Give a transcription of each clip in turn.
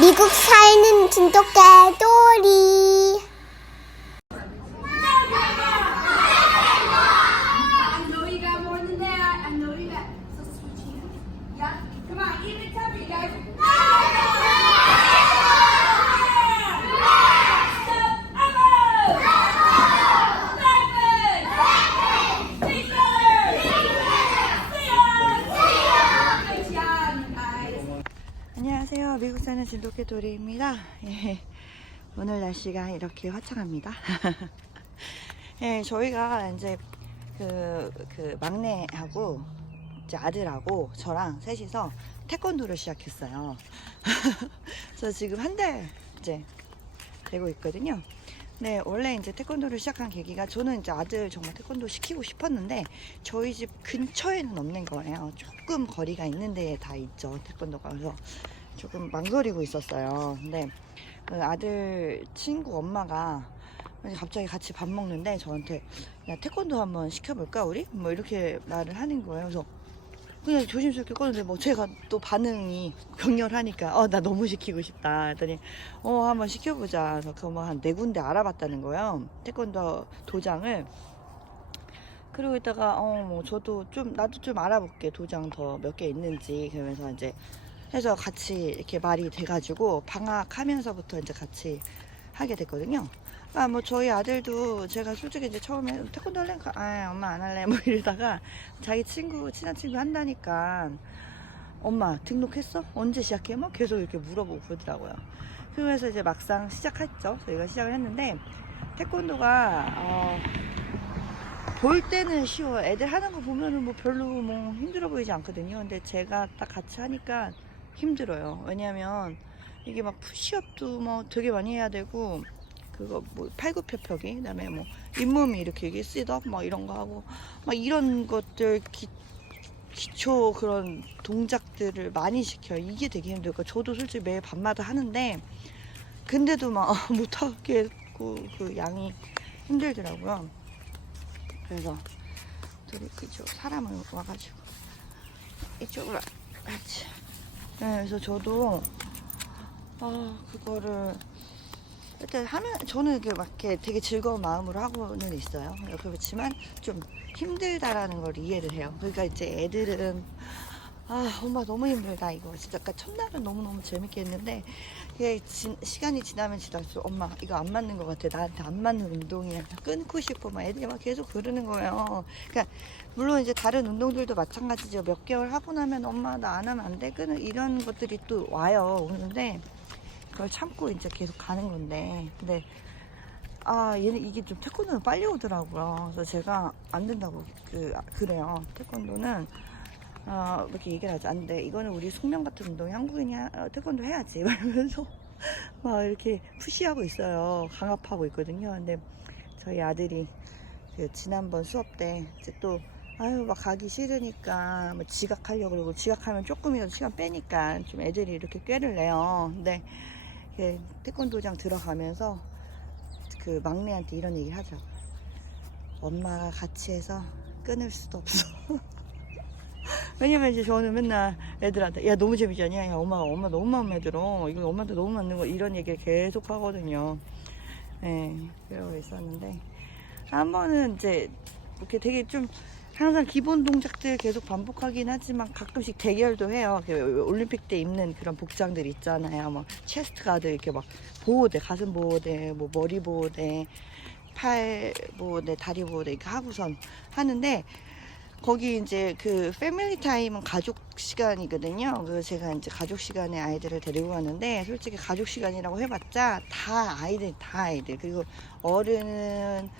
미국 살는 진돗개 도리. 안녕하세요. 미국 사는 진돗개 도리입니다. 예, 오늘 날씨가 이렇게 화창합니다. 예, 저희가 이제 그, 그 막내하고 이제 아들하고 저랑 셋이서 태권도를 시작했어요. 그래서 지금 한 달 이제 되고 있거든요. 네, 원래 이제 태권도를 시작한 계기가 저는 이제 아들 정말 태권도 시키고 싶었는데 저희 집 근처에는 없는 거예요. 조금 거리가 있는 데에 다 있죠. 태권도가. 그래서 조금 망설이고 있었어요. 근데 그 아들 친구 엄마가 갑자기 같이 밥 먹는데 저한테 야 태권도 한번 시켜볼까 우리? 뭐 이렇게 말을 하는 거예요. 그래서 그냥 조심스럽게 꺼는데 뭐 제가 또 반응이 격렬하니까 어 나 너무 시키고 싶다 했더니 어 한번 시켜보자 그래서 그거 뭐한네 군데 알아봤다는 거예요 태권도 도장을 그러고 있다가 어 뭐 저도 좀 나도 좀 알아볼게 도장 더 몇 개 있는지 그러면서 이제 해서 같이 이렇게 말이 돼가지고 방학하면서부터 이제 같이 하게 됐거든요. 아, 뭐 저희 아들도 제가 솔직히 이제 처음에 태권도 할래? 아, 엄마 안 할래. 뭐 이러다가 자기 친구, 친한 친구 한다니까 엄마 등록했어? 언제 시작해? 뭐 계속 이렇게 물어보고 그러더라고요. 그러면서 이제 막상 시작했죠. 저희가 시작을 했는데 태권도가 어, 볼 때는 쉬워. 애들 하는 거 보면은 뭐 별로 뭐 힘들어 보이지 않거든요. 근데 제가 딱 같이 하니까 힘들어요. 왜냐면 이게 막 푸시업도 뭐 되게 많이 해야 되고 그거 뭐 팔굽혀펴기 그다음에 뭐 잇몸이 이렇게 이게 셋업 막 이런 거 하고 막 이런 것들 기, 기초 그런 동작들을 많이 시켜요. 이게 되게 힘들고 저도 솔직히 매일 밤마다 하는데 근데도 막 못하겠고 그 양이 힘들더라고요. 그래서 둘이 그쪽 사람을 와가지고 이쪽으로 같이 네, 그래서 저도 아 그거를 일단 하면 저는 이렇게 막 이렇게 되게 즐거운 마음으로 하고는 있어요. 그렇지만 좀 힘들다라는 걸 이해를 해요. 그러니까 이제 애들은 아 엄마 너무 힘들다 이거. 진짜 아까 첫날은 너무너무 재밌게 했는데 그게 지- 시간이 지나면 지날수록 엄마 이거 안 맞는 것 같아. 나한테 안 맞는 운동이야. 끊고 싶어. 막 애들이 막 계속 그러는 거예요. 그러니까 물론 이제 다른 운동들도 마찬가지죠. 몇 개월 하고 나면 엄마 나 안 하면 안 돼. 끊어 이런 것들이 또 와요. 오는데 그걸 참고 이제 계속 가는 건데. 근데 아 얘는 이게 좀 태권도는 빨리 오더라고요. 그래서 제가 안 된다고 그 그래요. 태권도는 어, 이렇게 얘기를 하죠. 안 돼. 이거는 우리 숙명 같은 운동이 한국인이 하- 어, 태권도 해야지. 말면서 막 이렇게 푸시하고 있어요. 강압하고 있거든요. 근데 저희 아들이 그 지난번 수업 때 이제 또 아유 막 가기 싫으니까 뭐 지각하려고 그러고 지각하면 조금이라도 시간 빼니까 좀 애들이 이렇게 꾀를 내요. 근데 그 태권도장 들어가면서 그 막내한테 이런 얘기를 하죠. 엄마가 같이 해서 끊을 수도 없어. 왜냐면 이제 저는 맨날 애들한테 야 너무 재밌지 않냐? 야 엄마 엄마 너무 마음에 들어. 이거 엄마한테 너무 맞는 거. 이런 얘기를 계속 하거든요. 예 그러고 있었는데. 한 번은 이제 이렇게 되게 좀 항상 기본 동작들 계속 반복하긴 하지만 가끔씩 대결도 해요. 그 올림픽 때 입는 그런 복장들 있잖아요. 뭐 체스트 가드 이렇게 막 보호대 가슴 보호대 뭐 머리 보호대 팔 보호대 다리 보호대 이렇게 하고선 하는데 거기 이제 그 패밀리 타임은 가족 시간이거든요. 그 제가 이제 가족 시간에 아이들을 데리고 가는데 솔직히 가족 시간이라고 해봤자 다 아이들 다 아이들 그리고 어른은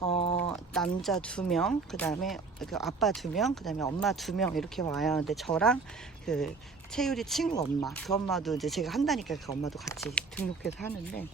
어 남자 두 명, 그 다음에 그 아빠 두 명, 그 다음에 엄마 두 명 이렇게 와요. 근데 저랑 그 채율이 친구 엄마, 그 엄마도 이제 제가 한다니까 그 엄마도 같이 등록해서 하는데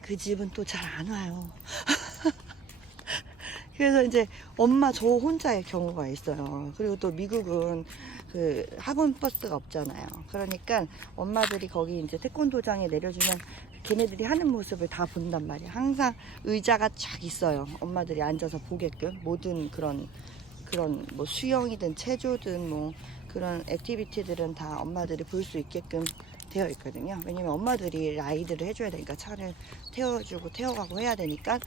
그 집은 또 잘 안 와요. 그래서 이제 엄마 저 혼자의 경우가 있어요. 그리고 또 미국은 그 학원 버스가 없잖아요. 그러니까 엄마들이 거기 이제 태권도장에 내려주면 걔네들이 하는 모습을 다 본단 말이에요. 항상 의자가 쫙 있어요. 엄마들이 앉아서 보게끔 모든 그런 그런 뭐 수영이든 체조든 뭐 그런 액티비티들은 다 엄마들이 볼 수 있게끔 되어 있거든요. 왜냐면 엄마들이 라이드를 해줘야 되니까 차를 태워주고 태워가고 해야 되니까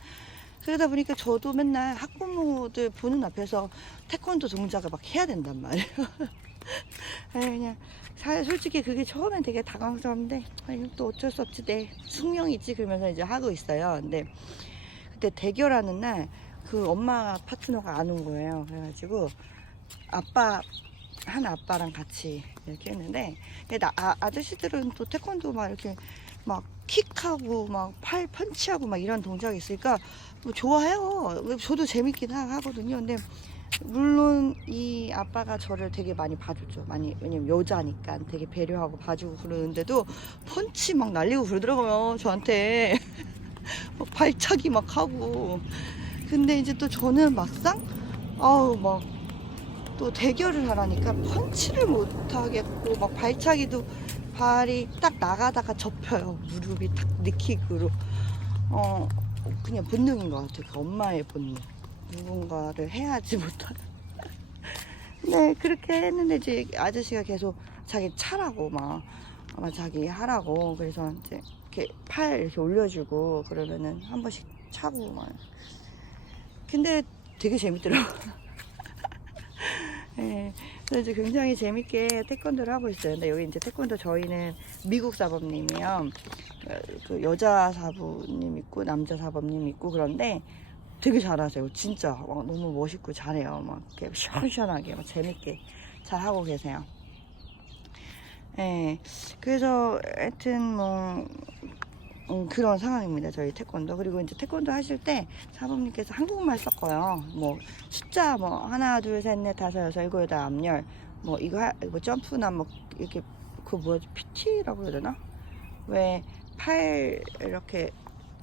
그러다 보니까 저도 맨날 학부모들 보는 앞에서 태권도 동작을 막 해야 된단 말이에요. 아니, 그냥 사- 솔직히 그게 처음엔 되게 당황스러운데 아, 이건 또 어쩔 수 없지 내 숙명이지 그러면서 이제 하고 있어요. 근데 그때 대결하는 날 그 엄마 파트너가 안 온 거예요. 그래가지고 아빠 한 아빠랑 같이 이렇게 했는데 근데 나, 아, 아저씨들은 또 태권도 막 이렇게 막 킥하고 막 팔 펀치하고 막 이런 동작이 있으니까 뭐 좋아해요. 저도 재밌긴 하- 하거든요. 근데 물론 이 아빠가 저를 되게 많이 봐줬죠. 많이 왜냐면 여자니까 되게 배려하고 봐주고 그러는데도 펀치 막 날리고 그러더라고요. 저한테 막 발차기 막 하고. 근데 이제 또 저는 막상 아우 막 또 대결을 하라니까 펀치를 못 하겠고 막 발차기도 발이 딱 나가다가 접혀요. 무릎이 탁 니킥으로. 어 그냥 본능인 것 같아요. 그 엄마의 본능. 누군가를 해야지 못하는. 네, 그렇게 했는데 이제 아저씨가 계속 자기 차라고 막, 막 자기 하라고. 그래서 이제 이렇게 팔 이렇게 올려주고 그러면은 한 번씩 차고 막. 근데 되게 재밌더라고요. 네, 그래서 이제 굉장히 재밌게 태권도를 하고 있어요. 근데 여기 이제 태권도 저희는 미국 사범님이요. 어, 그 여자 사부님 있고 남자 사범님 있고 그런데 되게 잘하세요. 진짜 막 너무 멋있고 잘해요. 막 이렇게 시원시원하게 막 재밌게 잘 하고 계세요. 예. 그래서 하여튼 뭐 음, 그런 상황입니다. 저희 태권도. 그리고 이제 태권도 하실 때 사범님께서 한국말 섞어요. 뭐 숫자 뭐 하나 둘 셋 넷 다섯 여섯 일곱 여덟 아홉 열뭐 이거 하, 뭐 점프나 뭐 이렇게 그 뭐지 PT라고 해야 되나? 왜 팔 이렇게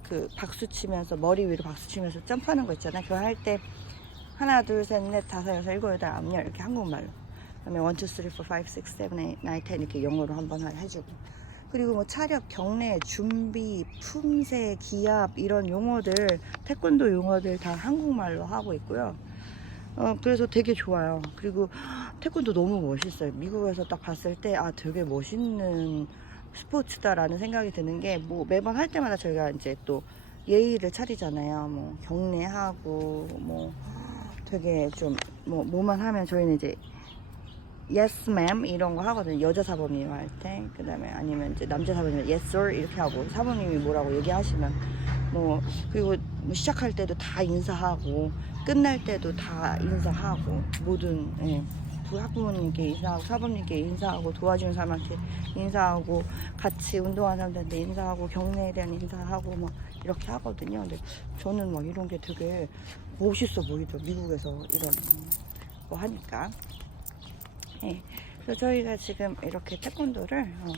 그 박수 치면서 머리 위로 박수 치면서 점프하는 거 있잖아요. 그거 할 때 하나 둘 셋 넷 다섯 여섯 일곱 여덟 아홉 열 이렇게 한국말로. 그다음에 원, 투, 쓰리, 포, 파이브, 식스, 세븐, 에잇, 나인, 텐 이렇게 영어로 한번 해주고. 그리고 뭐 차력, 경례, 준비, 품새, 기압 이런 용어들 태권도 용어들 다 한국말로 하고 있고요. 어, 그래서 되게 좋아요. 그리고 태권도 너무 멋있어요. 미국에서 딱 봤을 때 아 되게 멋있는 스포츠다라는 생각이 드는 게 뭐 매번 할 때마다 저희가 이제 또 예의를 차리잖아요. 뭐 경례하고 뭐 되게 좀 뭐 뭐만 하면 저희는 이제 yes ma'am 이런 거 하거든요. 여자 사범님 할 때. 그 다음에 아니면 이제 남자 사범님 yes sir 이렇게 하고 사범님이 뭐라고 얘기하시면 뭐 그리고 뭐 시작할 때도 다 인사하고 끝날 때도 다 인사하고 모든 예. 부- 학부모님께 인사하고 사범님께 인사하고 도와주는 사람한테 인사하고 같이 운동하는 사람들한테 인사하고 경례에 대한 인사하고 막 이렇게 하거든요. 근데 저는 막 이런 게 되게 멋있어 보이죠. 미국에서 이런 거 하니까. 예. 그래서 저희가 지금 이렇게 태권도를 어,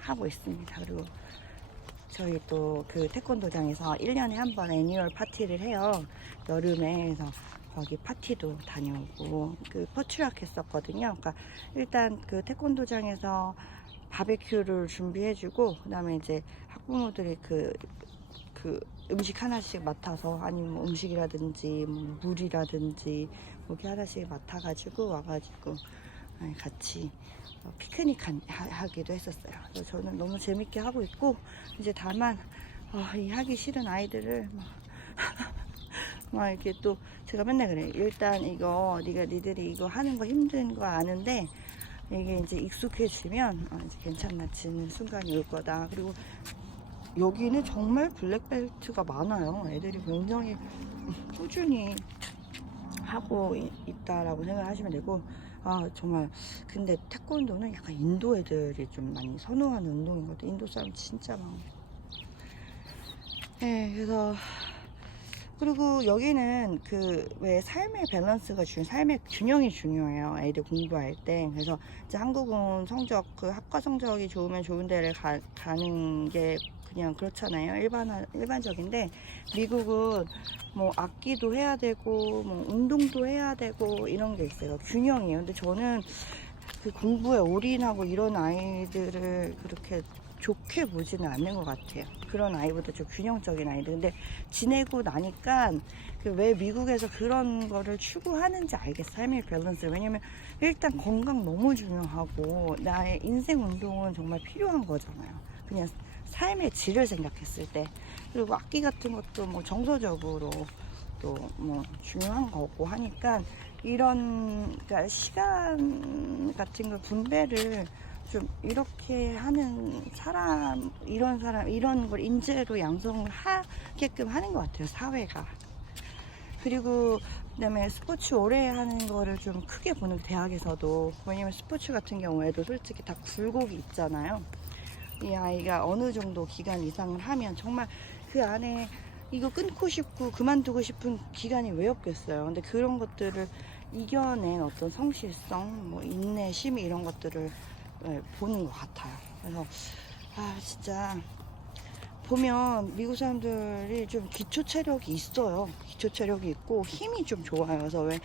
하고 있습니다. 그리고 저희 또 그 태권도장에서 1년에 한 번 애니얼 파티를 해요. 여름에 그래서 거기 파티도 다녀오고 그 퍼츄락 했었거든요. 그러니까 일단 그 태권도장에서 바베큐를 준비해주고 그다음에 이제 학부모들이 그, 그 음식 하나씩 맡아서 아니면 뭐 음식이라든지 뭐 물이라든지 뭐 이렇게 하나씩 맡아가지고 와가지고 같이 어, 피크닉 하기도 했었어요. 그래서 저는 너무 재밌게 하고 있고 이제 다만 어, 이 하기 싫은 아이들을 막, 막 이렇게 또 제가 맨날 그래요. 일단 이거 네가 니들이 이거 하는 거 힘든 거 아는데 이게 이제 익숙해지면 어, 이제 괜찮아지는 순간이 올 거다. 그리고 여기는 정말 블랙벨트가 많아요. 애들이 굉장히 꾸준히 하고 이- 있다라고 생각하시면 되고 아 정말 근데 태권도는 약간 인도 애들이 좀 많이 선호하는 운동인 것 같아요. 인도 사람 진짜 많아. 네, 그래서 그리고 여기는 그 왜 삶의 밸런스가 중요, 삶의 균형이 중요해요. 애들 공부할 때. 그래서 이제 한국은 성적 그 학과 성적이 좋으면 좋은 데를 가, 가는 게 그냥 그렇잖아요. 일반 일반적인데 미국은 뭐 악기도 해야 되고 뭐 운동도 해야 되고 이런 게 있어요. 균형이에요. 근데 저는 그 공부에 올인하고 이런 아이들을 그렇게 좋게 보지는 않는 것 같아요. 그런 아이보다 좀 균형적인 아이들. 근데 지내고 나니까 그 왜 미국에서 그런 거를 추구하는지 알겠어. 삶의 밸런스. 왜냐면 일단 건강 너무 중요하고 나의 인생 운동은 정말 필요한 거잖아요. 그냥 삶의 질을 생각했을 때. 그리고 악기 같은 것도 뭐 정서적으로 또 뭐 중요한 거고 하니까 이런 그러니까 시간 같은 걸 분배를 좀 이렇게 하는 사람 이런 사람 이런 걸 인재로 양성을 하게끔 하는 것 같아요 사회가 그리고 그다음에 스포츠 오래 하는 거를 좀 크게 보는 대학에서도 왜냐면 스포츠 같은 경우에도 솔직히 다 굴곡이 있잖아요 이 아이가 어느 정도 기간 이상을 하면 정말 그 안에 이거 끊고 싶고 그만두고 싶은 기간이 왜 없겠어요 근데 그런 것들을 이겨낸 어떤 성실성 뭐 인내 심의 이런 것들을 네, 보는 것 같아요. 그래서 아 진짜 보면 미국 사람들이 좀 기초 체력이 있어요. 기초 체력이 있고 힘이 좀 좋아요. 그래서 왜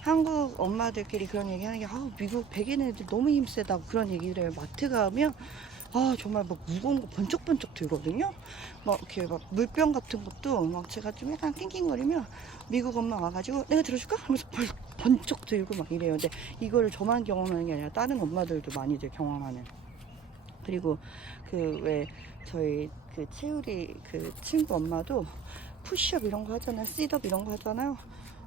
한국 엄마들끼리 그런 얘기 하는 게 아, 미국 백인 애들 너무 힘세다고 그런 얘기를 해요. 마트 가면 아 정말 막 무거운 거 번쩍번쩍 들거든요. 막 이렇게 막 물병 같은 것도 막 제가 좀 약간 낑낑거리면 미국 엄마 와가지고 내가 들어줄까? 하면서 벌- 번쩍 들고 막 이래요. 근데 이거를 저만 경험하는 게 아니라 다른 엄마들도 많이들 경험하는. 그리고 그 왜 저희 그 채우리 그 친구 엄마도 푸시업 이런 거 하잖아요. 시덥 이런 거 하잖아요.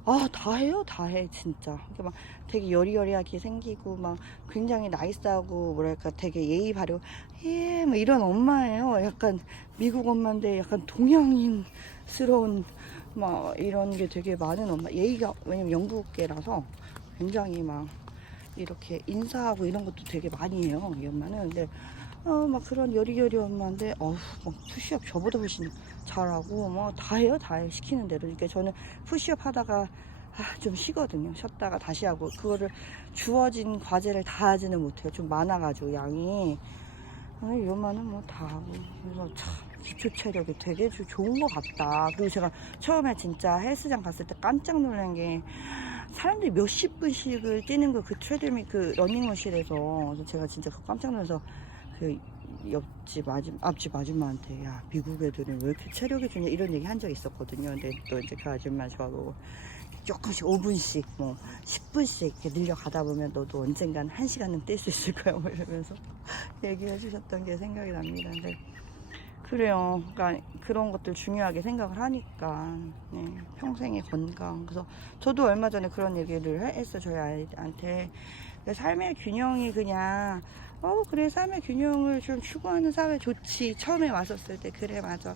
아, 다 해요, 다 해, 진짜. 그러니까 막 되게 여리여리하게 생기고, 막 굉장히 나이스하고, 뭐랄까, 되게 예의 바르고, 예, 뭐 이런 엄마예요. 약간 미국 엄마인데 약간 동양인스러운, 막 이런 게 되게 많은 엄마. 예의가, 왜냐면 영국계라서 굉장히 막 이렇게 인사하고 이런 것도 되게 많이 해요, 이 엄마는. 근데, 어, 막 그런 여리여리 엄마인데, 어우, 막 푸시업 저보다 훨씬 잘하고, 뭐 다 해요, 다 해요. 시키는 대로. 그러니까 저는 푸시업 하다가 아, 좀 쉬거든요. 쉬었다가 다시 하고 그거를 주어진 과제를 다 하지는 못해요. 좀 많아가지고 양이 아, 이 엄마는 뭐다 하고 그래서 참 기초 체력이 되게 주- 좋은 것 같다. 그리고 제가 처음에 진짜 헬스장 갔을 때 깜짝 놀란 게 사람들이 몇십 분씩을 뛰는 거 그 트레드밀 그 러닝머신에서 제가 진짜 깜짝 놀라서 그 옆집 아줌 앞집 아줌마한테 야 미국 애들은 왜 이렇게 체력이 좋냐 이런 얘기 한 적이 있었거든요. 근데 또 이제 그 아줌마 저하고 조금씩 5분씩 뭐 10분씩 이렇게 늘려가다 보면 너도 언젠간 1시간은 뛸 수 있을 거야 뭐 이러면서 얘기해 주셨던 게 생각이 납니다. 근데 그래요. 그러니까 그런 것들 중요하게 생각을 하니까 네, 평생의 건강. 그래서 저도 얼마 전에 그런 얘기를 해- 했어요. 저희 아이한테 삶의 균형이 그냥 어 그래 삶의 균형을 좀 추구하는 사회 좋지 처음에 왔었을 때 그래 맞아.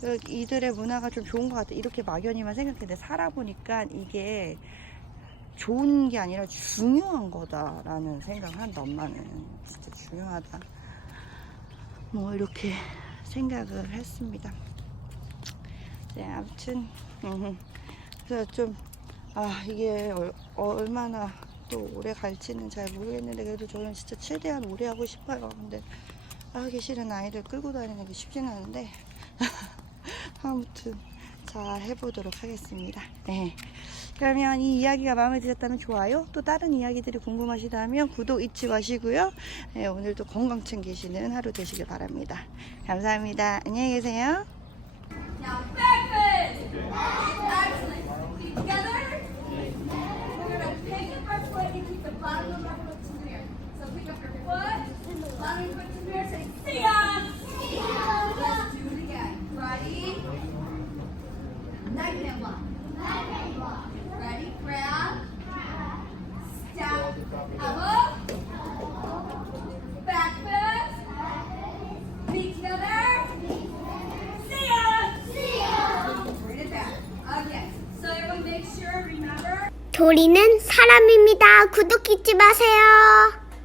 그 이들의 문화가 좀 좋은 것 같아. 이렇게 막연히만 생각했는데 살아보니까 이게 좋은 게 아니라 중요한 거다라는 생각을 한다 엄마는. 진짜 중요하다. 뭐 이렇게 생각을 했습니다. 네 아무튼 음, 그래서 좀 아 이게 얼, 얼마나 또 오래 갈지는 잘 모르겠는데 그래도 저는 진짜 최대한 오래 하고 싶어요 근데 하기 싫은 아이들 끌고 다니는 게 쉽지는 않은데 아무튼 잘 해보도록 하겠습니다. 네. 그러면 이 이야기가 마음에 드셨다면 좋아요. 또 다른 이야기들이 궁금하시다면 구독 잊지 마시고요. 네, 오늘도 건강 챙기시는 하루 되시길 바랍니다. 감사합니다. 안녕히 계세요. 도리는 사람입니다. 구독 잊지 마세요.